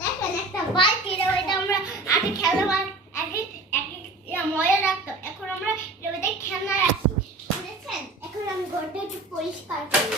দেখেন একটা বালতি, এটা আমরা আগে খেলা মজা রাখতাম, এখন আমরা এটা খেলনা রাখি, বুঝেছেন? এখন আমি ঘরটা একটু পরিষ্কার করি।